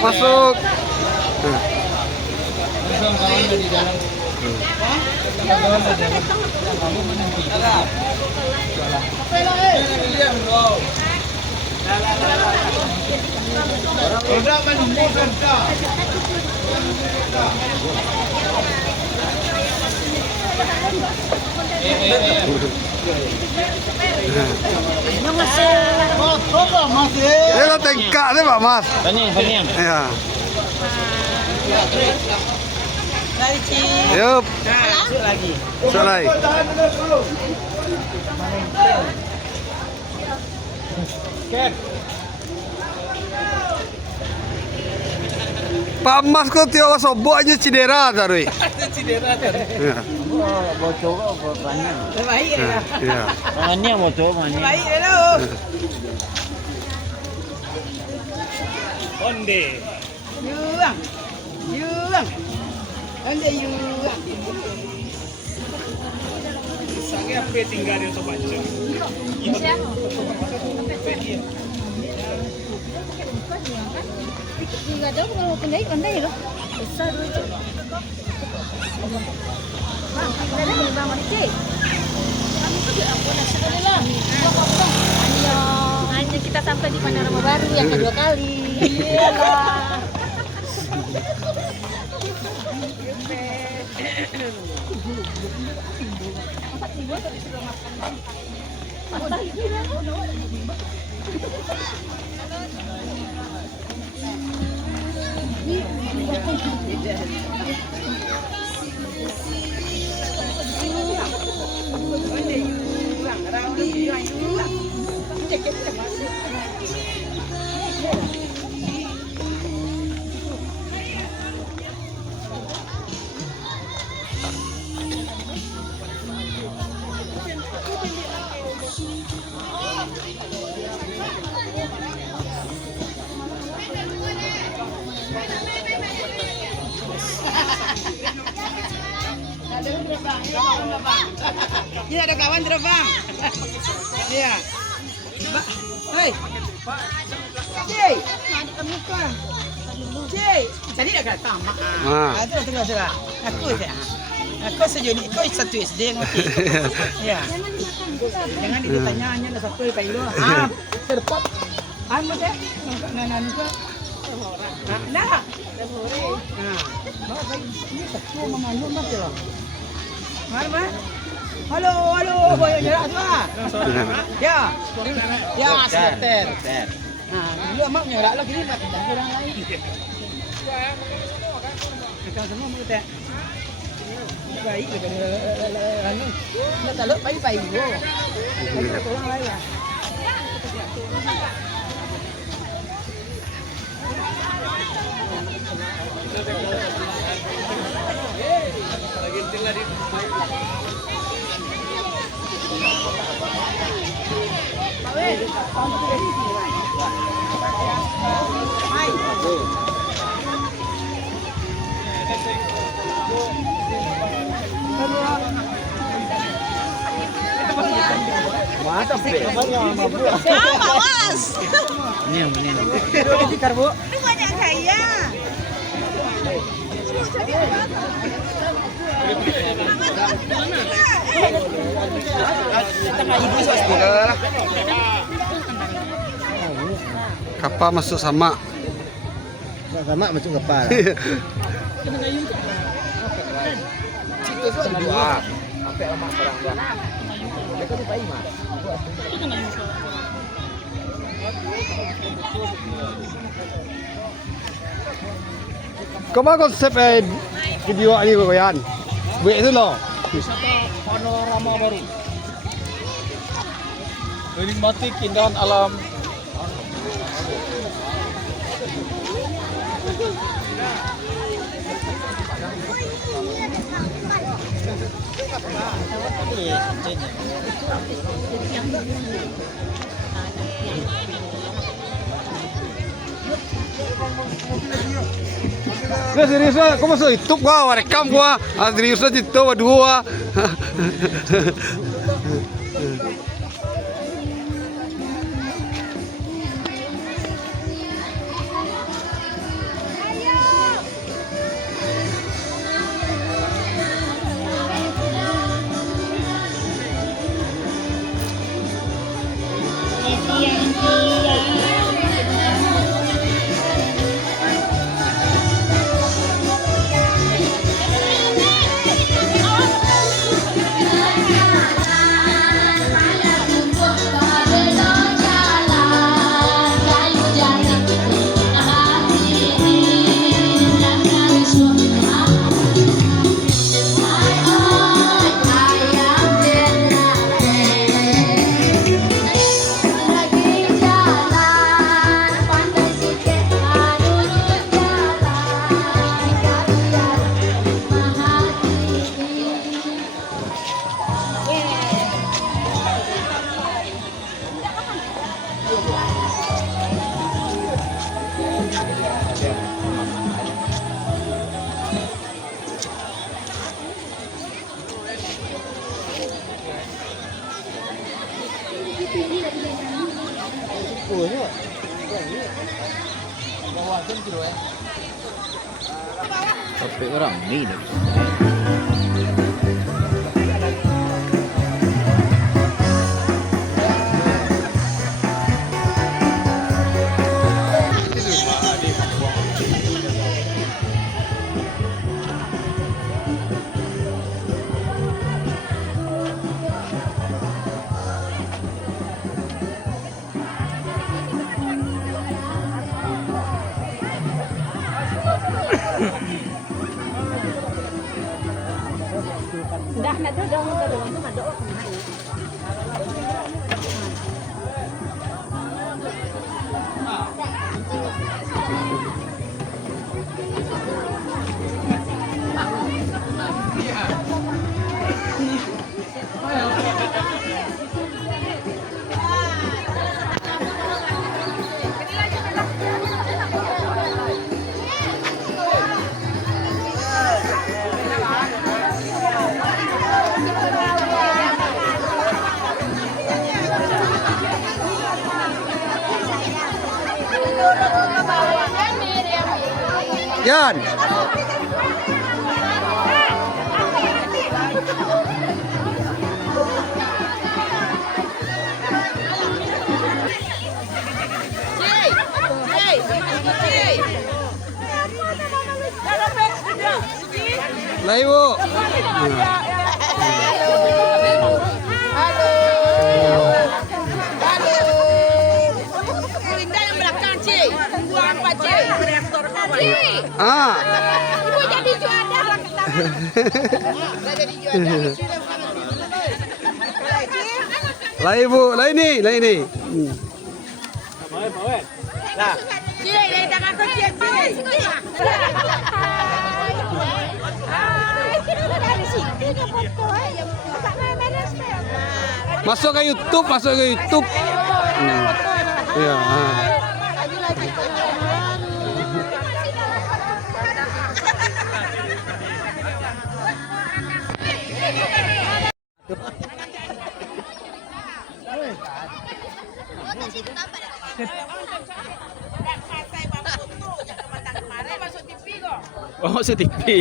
Masuk. Dia tengkak deh Pak Mas. Tanya. Ya. Yup. Lagi. Selai. Pak Mas kok tiawa sobok aja Cidera tarui. Cidera. Ya. Bocor kok banyak. Baik ya. Ya. Mana bocor mana? Baik ya. Onde. Yuang. Onde yuang. Sange apa tinggal di tempat baca? Enggak tahu kalau pandai loh. Besar lucu. Bang, ada nih Bang Mati. Kami tuh juga aku nasi sekali lah. Hanya kita sampai di Panorama Baru yang kedua kali. Iyalah. Ini ada kawan terbang. Iya. Hei. Cik. Cik. Jadi dah kata mak. Tengah. Aku sejuni, kau satu SD ngerti. Ya. Jangan ditanya hanya satu Pak Ilo. Serpot. Anu deh. Nanan ke. Nah. Mau ini satu memanu mak ya. Mana? Halo, boleh jarak tu ah. Ya. Ya, seter. Nah, dulu mak nyerak lo gini mak dah orang lain. Kita semua mau tak. Baik anu. Nak taluk baik-baik go. Kita orang lain lah. Lagi tinggal di Masa sih? Awas. Ini. Ini karbo. Ini banyak kaya. Kapal masuk sama. Sama masuk kapal. Situ tu dua. Sampai lemak barang dia. Mereka tu baik mah. Kau konsep video ini kau yan? Buat itu loh. Wisata panorama baru. Menikmati keindahan alam. Nah, seriusnya, kok masuk YouTube gua, rekam gua. Ah, seriusnya gitu, dua. Tapi orang ni dah. Dah nak dodong tu mah doa kemana? Yan. Lah ibu. Ah. Ibu jadi juara. Jadi juara. Lah ibu, lah ini. Lah. Cik, dari tangan kau cik. Kita udah dari sini ke foto aja. Tak main-main Masuk ke YouTube. Ya. Oh, masuk TV.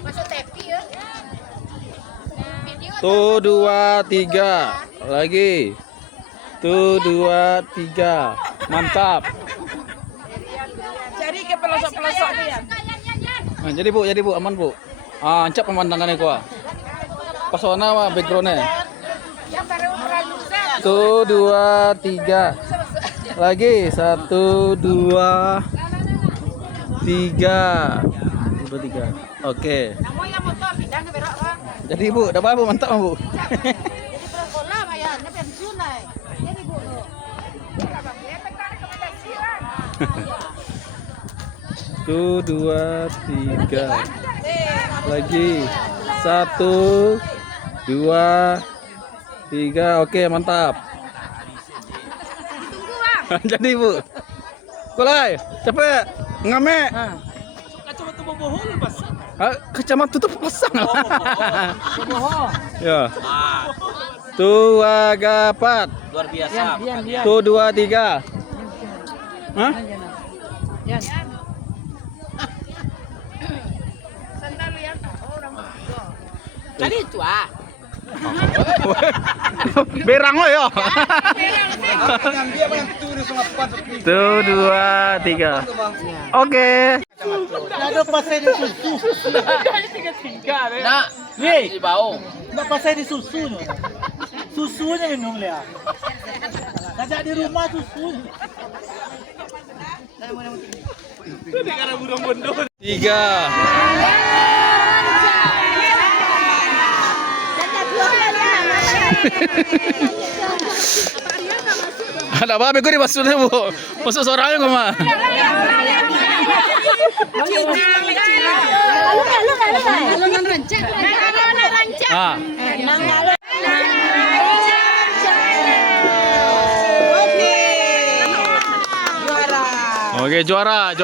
Masuk TV ya. Tuh 2 3 lagi. Tuh 2 3. Mantap. Cari ke pelosok-pelosok tu ya. Nah, jadi bu aman bu. Ah, ancap pemandangannya kuah. Pesona mah backgroundnya. Tuh 2 3. Lagi 1 2 3. 3. Oke. Namanya motor pindah ke berak kan. Jadi bu, dapat bu mantap bu. Jadi sekolah bayar, ni pensiun naik. Jadi guru. Tuh 2 3. Lagi 1 2, 3. Oke, mantap. Tunggu bang. Jadi Bu. Kulai, cepet. Ngame. Kacamata bobohong pas. Kacamata tutup pasang. Bobohong. Ya. Tuh, 3, 4. Luar biasa. Diam. Tuh, 2, 3. Hah? Yan. Sandal lu ya. Oh, orang tiga. Tadi itu Berang lo ya. Dia yang turun sama pas. Tuh, 2, 3. Oke. Ada pasai di susu. Nah, nih, bau. Enggak pasai di susu. Susunya minum ya. Ngajak di rumah susu. 3. Ada apa? Aku dimasukin Bu. Masuk suaranya kok mah. Ah. Oke, juara.